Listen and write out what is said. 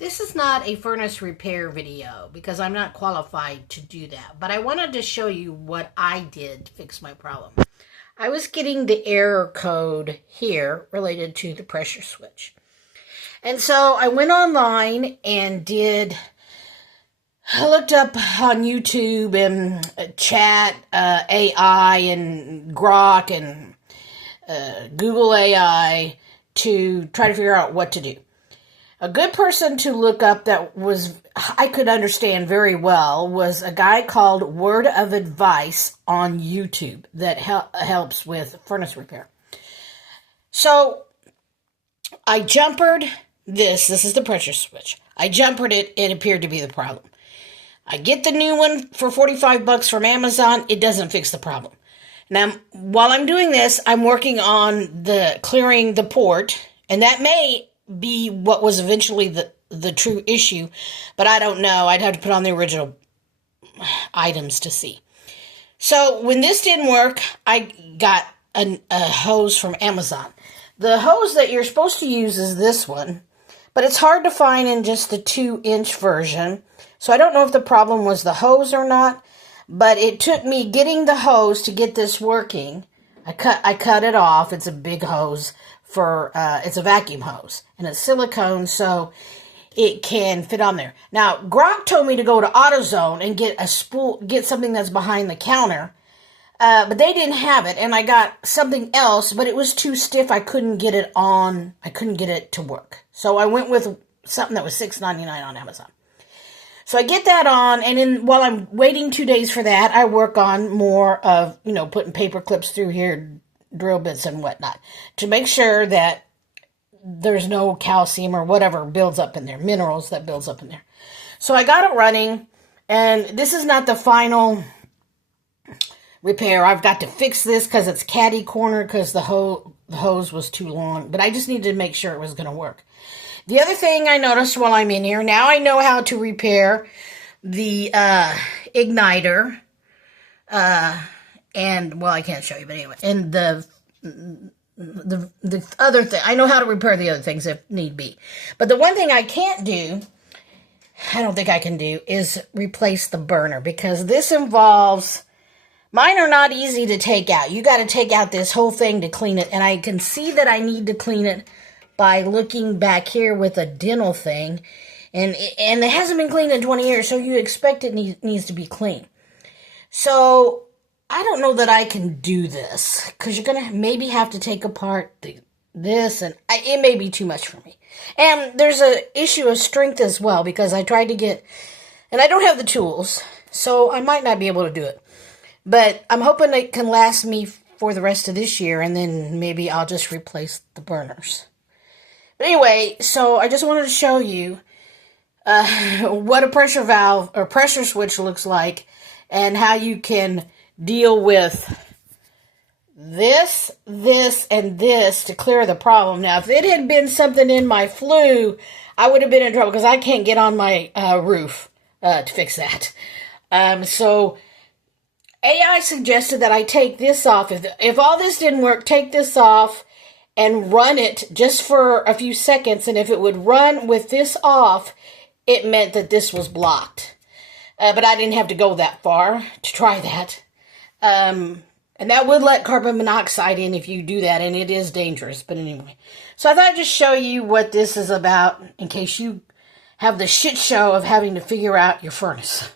This is not a furnace repair video because I'm not qualified to do that, but I wanted to show you what I did to fix my problem. I was getting the error code here related to the pressure switch. And so I went online and I looked up on YouTube and chat AI and Grok and Google AI to try to figure out what to do. A good person to look up that I could understand very well was a guy called Word of Advice on YouTube that helps with furnace repair. So I jumpered this is the pressure switch. I jumpered it appeared to be the problem. I get the new one for $45 from Amazon, it doesn't fix the problem. Now, while I'm doing this, I'm working on clearing the port, and that may be what was eventually the true issue, but I don't know. I'd have to put on the original items to see. So when this didn't work, I got a hose from Amazon. The hose that you're supposed to use is this one, but it's hard to find in just the 2-inch version. So I don't know if the problem was the hose or not, but it took me getting the hose to get this working. I cut it off. It's a big hose it's a vacuum hose, and it's silicone, so it can fit on there. Now, Grok told me to go to AutoZone and get something that's behind the counter, but they didn't have it, and I got something else, but it was too stiff. I couldn't get it on. I couldn't get it to work. So I went with something that was $6.99 on Amazon. So I get that on, and then while I'm waiting 2 days for that, I work on more of, putting paper clips through here, drill bits and whatnot, to make sure that there's no calcium or whatever builds up in there, minerals that builds up in there. So I got it running, and this is not the final repair. I've got to fix this because it's catty corner because the hose was too long, but I just needed to make sure it was going to work. The other thing I noticed while I'm in here, now I know how to repair the igniter, and, well, I can't show you, but anyway. And the other thing, I know how to repair the other things if need be. But the one thing I can't do, I don't think I can do, is replace the burner. Because this involves, mine are not easy to take out. You got to take out this whole thing to clean it. And I can see that I need to clean it by looking back here with a dental thing. And it hasn't been cleaned in 20 years, so you expect it needs to be clean. So I don't know that I can do this, because you're going to maybe have to take apart this, and it may be too much for me. And there's an issue of strength as well, because I tried to get, and I don't have the tools, so I might not be able to do it. But I'm hoping it can last me for the rest of this year, and then maybe I'll just replace the burners. But anyway, so I just wanted to show you what a pressure valve or pressure switch looks like, and how you can deal with this, and this to clear the problem. Now, if it had been something in my flue, I would have been in trouble because I can't get on my roof to fix that. So AI suggested that I take this off. If all this didn't work, take this off and run it just for a few seconds. And if it would run with this off, it meant that this was blocked. But I didn't have to go that far to try that. And that would let carbon monoxide in if you do that, and it is dangerous. But anyway, so I thought I'd just show you what this is about in case you have the shit show of having to figure out your furnace.